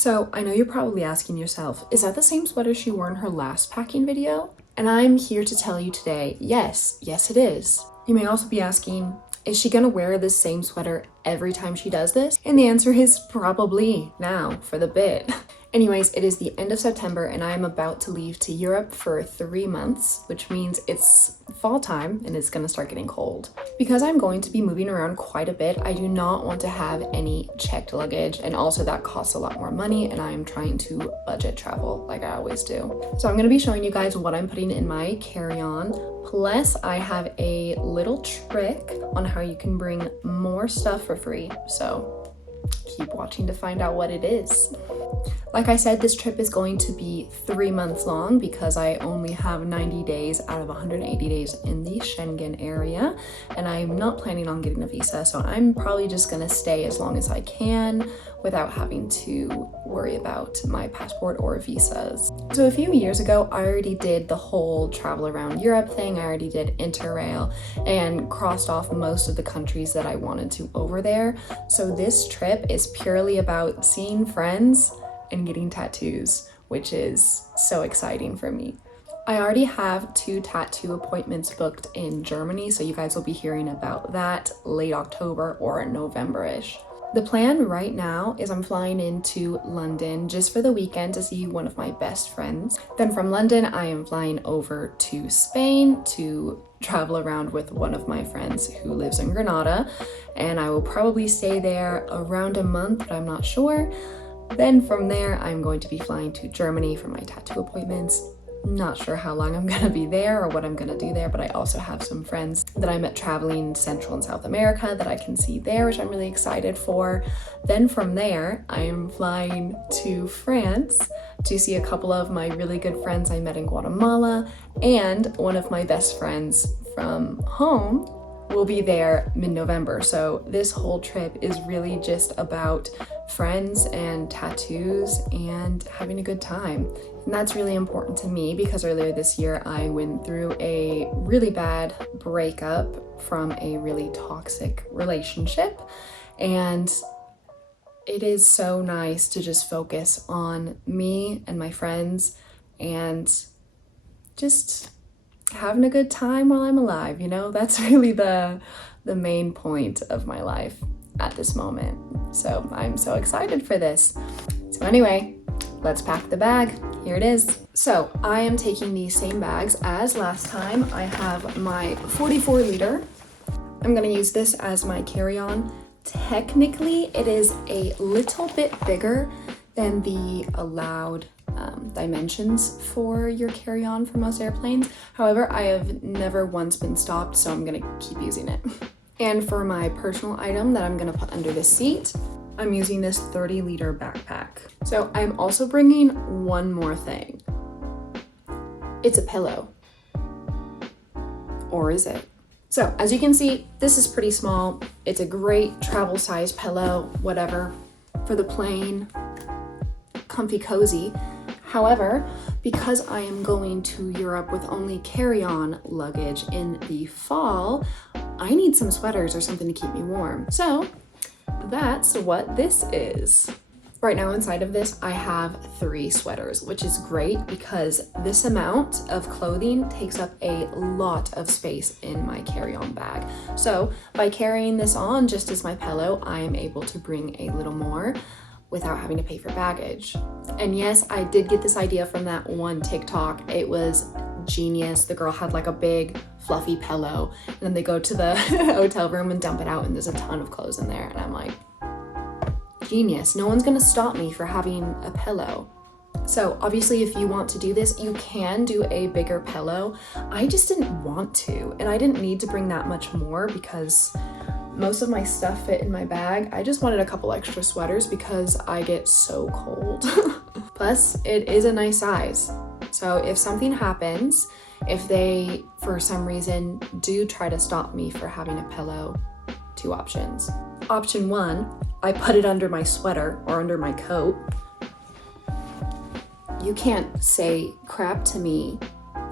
So I know you're probably asking yourself, is that the same sweater she wore in her last packing video? And I'm here to tell you today, yes it is. You may also be asking, is she gonna wear this same sweater every time she does this? And the answer is probably now for the bit. Anyways, it is the end of September and I am about to leave to Europe for 3 months, which means it's fall time and it's gonna start getting cold. Because I'm going to be moving around quite a bit, I do not want to have any checked luggage, and also that costs a lot more money and I am trying to budget travel like I always do. So I'm gonna be showing you guys what I'm putting in my carry-on. Plus, I have a little trick on how you can bring more stuff for free. So keep watching to find out what it is. Like I said, this trip is going to be 3 months long because I only have 90 days out of 180 days in the Schengen area, and I'm not planning on getting a visa, so I'm probably just gonna stay as long as I can without having to worry about my passport or visas. So a few years ago, I already did the whole travel around Europe thing. I already did Interrail and crossed off most of the countries that I wanted to over there. So this trip is purely about seeing friends and getting tattoos, which is so exciting for me. I already have 2 tattoo appointments booked in Germany, so you guys will be hearing about that late October or November-ish. The plan right now is I'm flying into London just for the weekend to see one of my best friends. Then from London, I am flying over to Spain to travel around with one of my friends who lives in Granada, and I will probably stay there around a month, but I'm not sure. Then from there, I'm going to be flying to Germany for my tattoo appointments. Not sure how long I'm gonna be there or what I'm gonna do there, but I also have some friends that I met traveling Central and South America that I can see there, which I'm really excited for. Then from there, I am flying to France to see a couple of my really good friends I met in Guatemala, and one of my best friends from home will be there mid-November. So this whole trip is really just about friends and tattoos and having a good time. And that's really important to me because earlier this year I went through a really bad breakup from a really toxic relationship, and it is so nice to just focus on me and my friends and just having a good time while I'm alive, you know? That's really the main point of my life at this moment. So I'm so excited for this. So anyway, let's pack the bag. Here it is. So I am taking these same bags as last time. I have my 44 liter. I'm gonna use this as my carry-on. Technically, it is a little bit bigger than the allowed dimensions for your carry-on for most airplanes. However, I have never once been stopped, so I'm gonna keep using it. And for my personal item that I'm gonna put under the seat, I'm using this 30 liter backpack. So I'm also bringing one more thing. It's a pillow. Or is it? So as you can see, this is pretty small. It's a great travel size pillow, whatever, for the plane, comfy cozy. However, because I am going to Europe with only carry-on luggage in the fall, I need some sweaters or something to keep me warm. So that's what this is. Right now inside of this, I have 3 sweaters, which is great because this amount of clothing takes up a lot of space in my carry-on bag. So by carrying this on just as my pillow, I am able to bring a little more without having to pay for baggage. And yes, I did get this idea from that one TikTok. It was genius. The girl had like a big fluffy pillow, and then they go to the hotel room and dump it out, and there's a ton of clothes in there. And I'm like, genius. No one's gonna stop me for having a pillow. So obviously if you want to do this, you can do a bigger pillow. I just didn't want to, and I didn't need to bring that much more because most of my stuff fit in my bag. I just wanted a couple extra sweaters because I get so cold. Plus, it is a nice size. So if something happens, if they, for some reason, do try to stop me for having a pillow, 2 options. Option 1, I put it under my sweater or under my coat. You can't say crap to me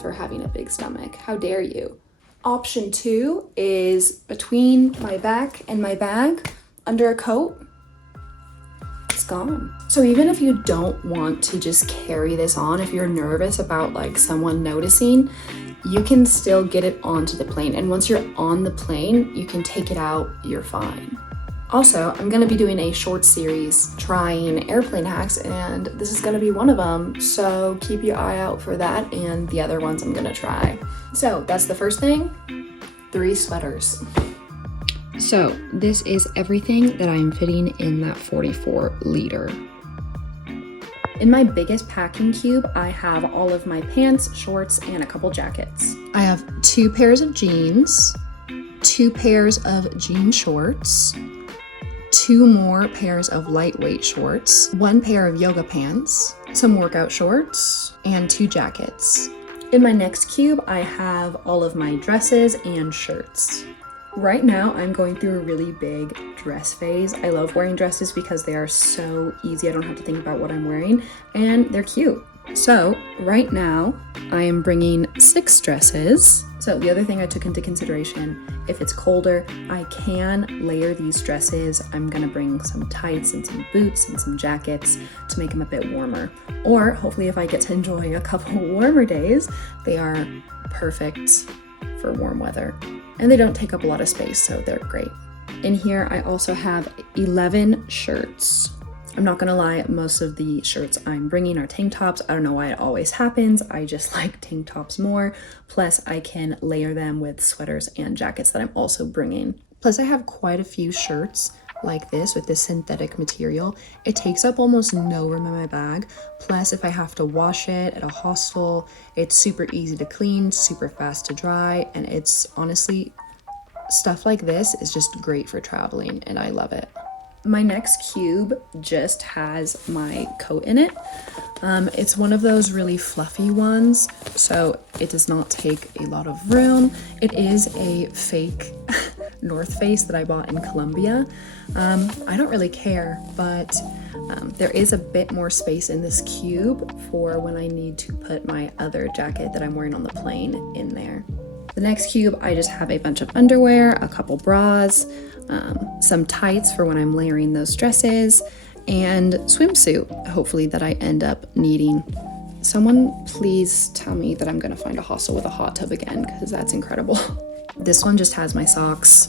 for having a big stomach. How dare you? Option 2 is between my back and my bag, under a coat. it's gone. So even if you don't want to just carry this on, if you're nervous about like someone noticing, you can still get it onto the plane. And once you're on the plane, you can take it out, you're fine. Also, I'm gonna be doing a short series trying airplane hacks, and this is gonna be one of them. So keep your eye out for that and the other ones I'm gonna try. So that's the first thing, 3 sweaters. So this is everything that I'm fitting in that 44 liter. In my biggest packing cube, I have all of my pants, shorts, and a couple jackets. I have 2 pairs of jeans, 2 pairs of jean shorts, 2 more pairs of lightweight shorts, 1 pair of yoga pants, some workout shorts, and 2 jackets. In my next cube, I have all of my dresses and shirts. Right now, I'm going through a really big dress phase. I love wearing dresses because they are so easy. I don't have to think about what I'm wearing, and they're cute. So right now, I am bringing 6 dresses. So the other thing I took into consideration, if it's colder, I can layer these dresses. I'm gonna bring some tights and some boots and some jackets to make them a bit warmer. Or hopefully if I get to enjoy a couple warmer days, they are perfect for warm weather. And they don't take up a lot of space, so they're great. In here, I also have 11 shirts. I'm not gonna lie, most of the shirts I'm bringing are tank tops. I don't know why it always happens. I just like tank tops more. Plus, I can layer them with sweaters and jackets that I'm also bringing. Plus, I have quite a few shirts like this with this synthetic material. It takes up almost no room in my bag. Plus, if I have to wash it at a hostel, it's super easy to clean, super fast to dry, and it's honestly, stuff like this is just great for traveling, and I love it. My next cube just has my coat in it. It's one of those really fluffy ones, so it does not take a lot of room. It is a fake North Face that I bought in Colombia. I don't really care, but there is a bit more space in this cube for when I need to put my other jacket that I'm wearing on the plane in there. The next cube, I just have a bunch of underwear, a couple bras, some tights for when I'm layering those dresses, and swimsuit, hopefully, that I end up needing. Someone please tell me that I'm gonna find a hostel with a hot tub again, because that's incredible. This one just has my socks,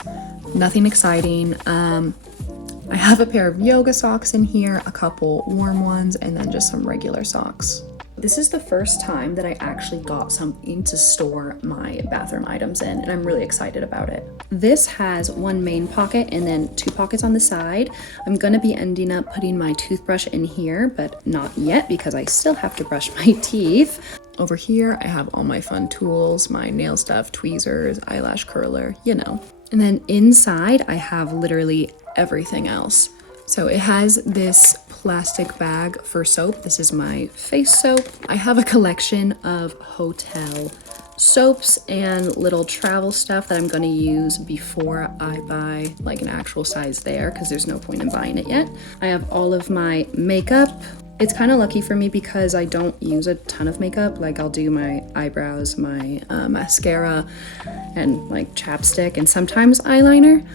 nothing exciting. I have a pair of yoga socks in here, a couple warm ones, and then just some regular socks. This is the first time that I actually got something to store my bathroom items in, and I'm really excited about it. This has 1 main pocket and then 2 pockets on the side. I'm gonna be ending up putting my toothbrush in here, but not yet because I still have to brush my teeth. Over here, I have all my fun tools, my nail stuff, tweezers, eyelash curler, you know. And then inside, I have literally everything else. So it has this plastic bag for soap. This is my face soap. I have a collection of hotel soaps and little travel stuff that I'm gonna use before I buy like an actual size there, because there's no point in buying it yet. I have all of my makeup. It's kind of lucky for me because I don't use a ton of makeup. Like I'll do my eyebrows, my mascara, and like chapstick, and sometimes eyeliner.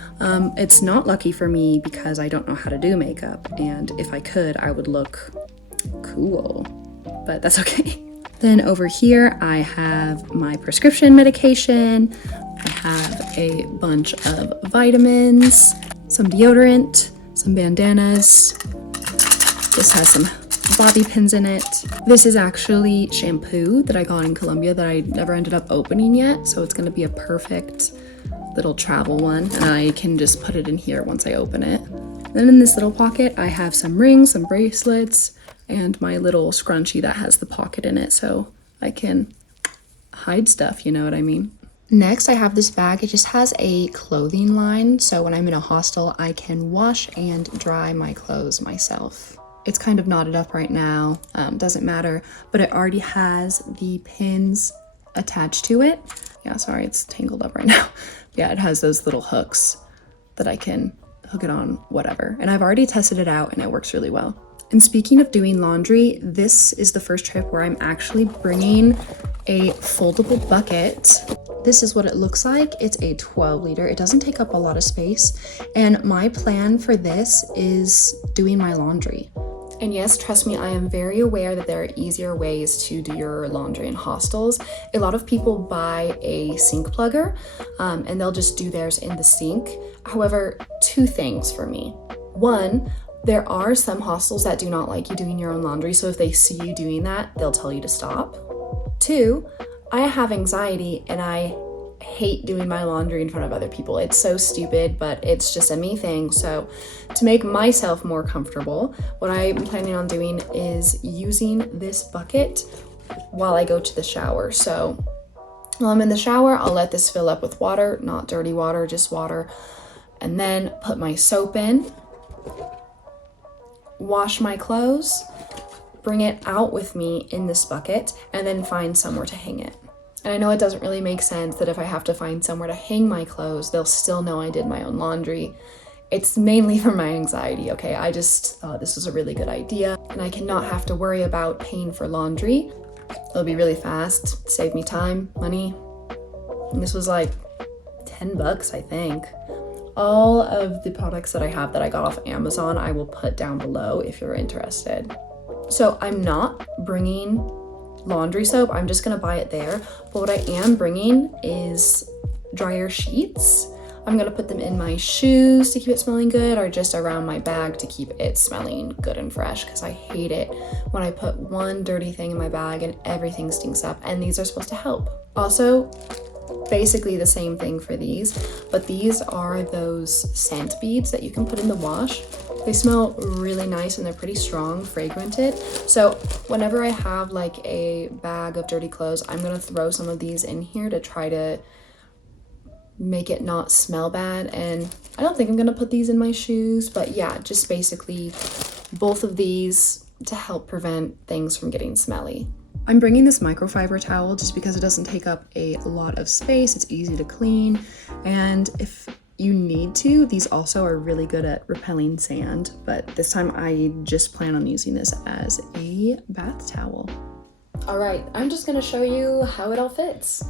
It's not lucky for me because I don't know how to do makeup, and if I could, I would look cool, but that's okay. Then over here, I have my prescription medication. I have a bunch of vitamins, some deodorant, some bandanas. This has some bobby pins in it. This is actually shampoo that I got in Colombia that I never ended up opening yet, so it's gonna be a perfect little travel one, and I can just put it in here once I open it. Then in this little pocket, I have some rings, some bracelets, and my little scrunchie that has the pocket in it so I can hide stuff, you know what I mean? Next, I have this bag. It just has a clothing line, so when I'm in a hostel, I can wash and dry my clothes myself. It's kind of knotted up right now, doesn't matter, but it already has the pins attached to it. Yeah, sorry, it's tangled up right now. Yeah, it has those little hooks that I can hook it on, whatever. And I've already tested it out and it works really well. And speaking of doing laundry, this is the first trip where I'm actually bringing a foldable bucket. This is what it looks like. It's a 12 liter. It doesn't take up a lot of space. And my plan for this is doing my laundry. And yes, trust me, I am very aware that there are easier ways to do your laundry in hostels. A lot of people buy a sink plugger and they'll just do theirs in the sink. However, two things for me. One, there are some hostels that do not like you doing your own laundry, so if they see you doing that, they'll tell you to stop. Two, I have anxiety and I hate doing my laundry in front of other people. It's so stupid, but it's just a me thing. So to make myself more comfortable, what I'm planning on doing is using this bucket while I go to the shower. So while I'm in the shower, I'll let this fill up with water, not dirty water, just water, and then put my soap in, wash my clothes, bring it out with me in this bucket, and then find somewhere to hang it. And I know it doesn't really make sense that if I have to find somewhere to hang my clothes, they'll still know I did my own laundry. It's mainly for my anxiety, okay? I just thought this was a really good idea, and I cannot have to worry about paying for laundry. It'll be really fast, save me time, money. And this was like $10, I think. All of the products that I have that I got off Amazon, I will put down below if you're interested. So I'm not bringing laundry soap, I'm just gonna buy it there. But what I am bringing is dryer sheets. I'm gonna put them in my shoes to keep it smelling good, or just around my bag to keep it smelling good and fresh, because I hate it when I put one dirty thing in my bag and everything stinks up, and these are supposed to help. Also, basically the same thing for these, but these are those scent beads that you can put in the wash. They smell really nice and they're pretty strong, fragranted. So whenever I have like a bag of dirty clothes, I'm gonna throw some of these in here to try to make it not smell bad. And I don't think I'm gonna put these in my shoes, but yeah, just basically both of these to help prevent things from getting smelly. I'm bringing this microfiber towel just because it doesn't take up a lot of space, it's easy to clean, and if you need to, these also are really good at repelling sand, but this time I just plan on using this as a bath towel. All right, I'm just gonna show you how it all fits.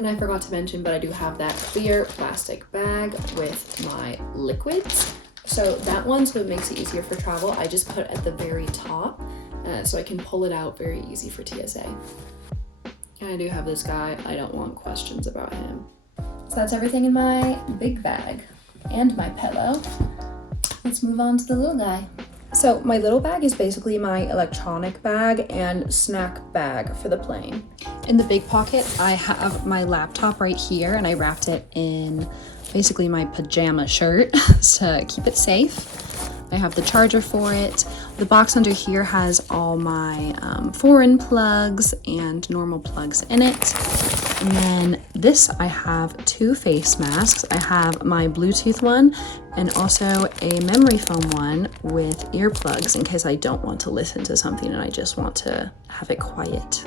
And I forgot to mention, but I do have that clear plastic bag with my liquids. So that one, so it makes it easier for travel, I just put at the very top so I can pull it out very easy for TSA. And I do have this guy, I don't want questions about him. So that's everything in my big bag and my pillow. Let's move on to the little guy. So my little bag is basically my electronic bag and snack bag for the plane. In the big pocket, I have my laptop right here, and I wrapped it in basically my pajama shirt to keep it safe. I have the charger for it. The box under here has all my foreign plugs and normal plugs in it. And then this, I have 2 face masks. I have my Bluetooth one and also a memory foam one with earplugs in case I don't want to listen to something and I just want to have it quiet.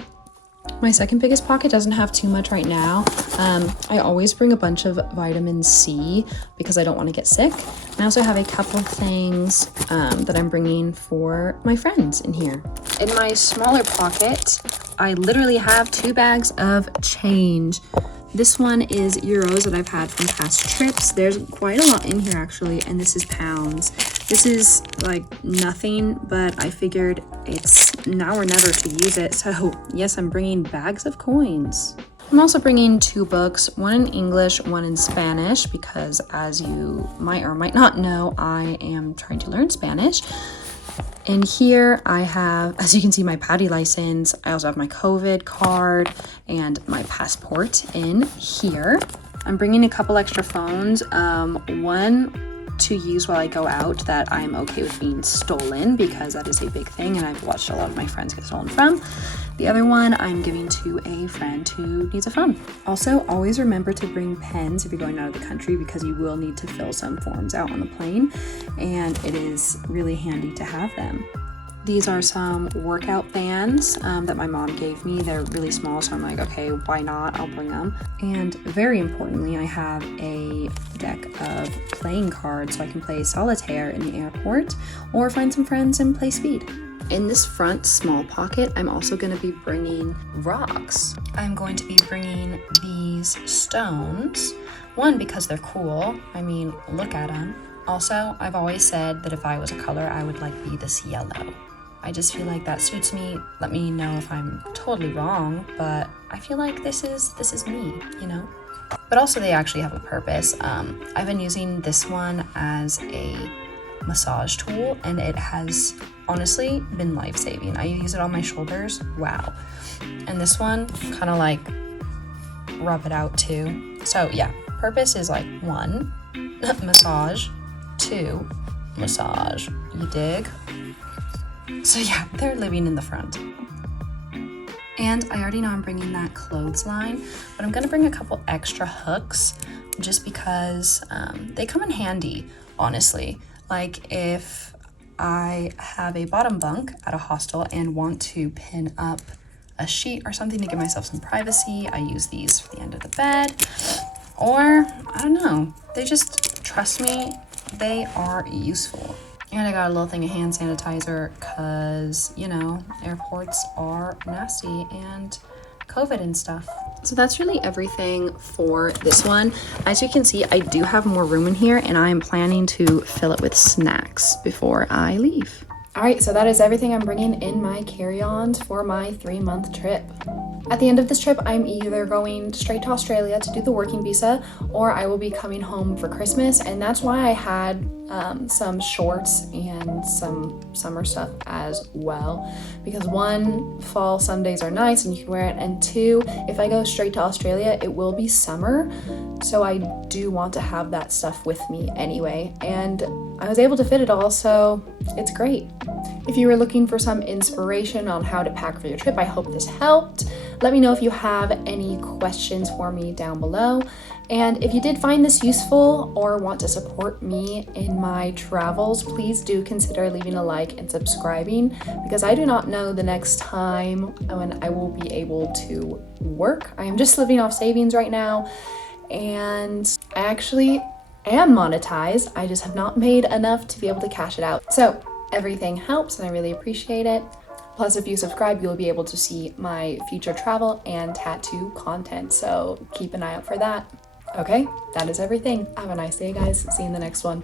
My second biggest pocket doesn't have too much right now. I always bring a bunch of vitamin C because I don't want to get sick. I also have a couple things that I'm bringing for my friends in here. In my smaller pocket, I literally have 2 bags of change. This one is euros that I've had from past trips. There's quite a lot in here actually, and this is pounds. This is like nothing, but I figured it's now or never to use it. So yes, I'm bringing bags of coins. I'm also bringing 2 books, one in English, one in Spanish, because as you might or might not know, I am trying to learn Spanish. And here I have, as you can see, my PADI license. I also have my COVID card and my passport in here. I'm bringing a couple extra phones. One to use while I go out that I'm okay with being stolen, because that is a big thing and I've watched a lot of my friends get stolen from. The other one I'm giving to a friend who needs a phone. Also, always remember to bring pens if you're going out of the country, because you will need to fill some forms out on the plane, and it is really handy to have them. These are some workout bands that my mom gave me. They're really small, so I'm like, okay, why not? I'll bring them. And very importantly, I have a deck of playing cards so I can play solitaire in the airport or find some friends and play speed. In this front small pocket, I'm also going to be bringing rocks. I'm going to be bringing these stones. One, because they're cool. I mean, look at them. Also, I've always said that if I was a color, I would like be this yellow. I just feel like that suits me. Let me know if I'm totally wrong, but I feel like this is me, you know? But also they actually have a purpose. I've been using this one as a massage tool, and it has honestly been life-saving. I use it on my shoulders, wow. And this one, kind of like rub it out too. So yeah, purpose is like 1, massage, 2, massage, you dig? So yeah, they're living in the front. And I already know I'm bringing that clothesline, but I'm gonna bring a couple extra hooks just because they come in handy, honestly. Like if I have a bottom bunk at a hostel and want to pin up a sheet or something to give myself some privacy, I use these for the end of the bed. Or, I don't know, they just, trust me, they are useful. And I got a little thing of hand sanitizer because, you know, airports are nasty and COVID and stuff. So that's really everything for this one. As you can see, I do have more room in here and I'm planning to fill it with snacks before I leave. All right, so that is everything I'm bringing in my carry-ons for my 3-month trip. At the end of this trip, I'm either going straight to Australia to do the working visa, or I will be coming home for Christmas, and that's why I had some shorts and some summer stuff as well, because 1, fall Sundays are nice and you can wear it, and 2, if I go straight to Australia, it will be summer, so I do want to have that stuff with me anyway, and I was able to fit it all, so it's great. If you were looking for some inspiration on how to pack for your trip, I hope this helped. Let me know if you have any questions for me down below. And if you did find this useful or want to support me in my travels, please do consider leaving a like and subscribing, because I do not know the next time when I will be able to work. I am just living off savings right now, and I actually am monetized. I just have not made enough to be able to cash it out. So everything helps and I really appreciate it. Plus, if you subscribe, you'll be able to see my future travel and tattoo content. So keep an eye out for that. Okay, that is everything. Have a nice day, guys. See you in the next one.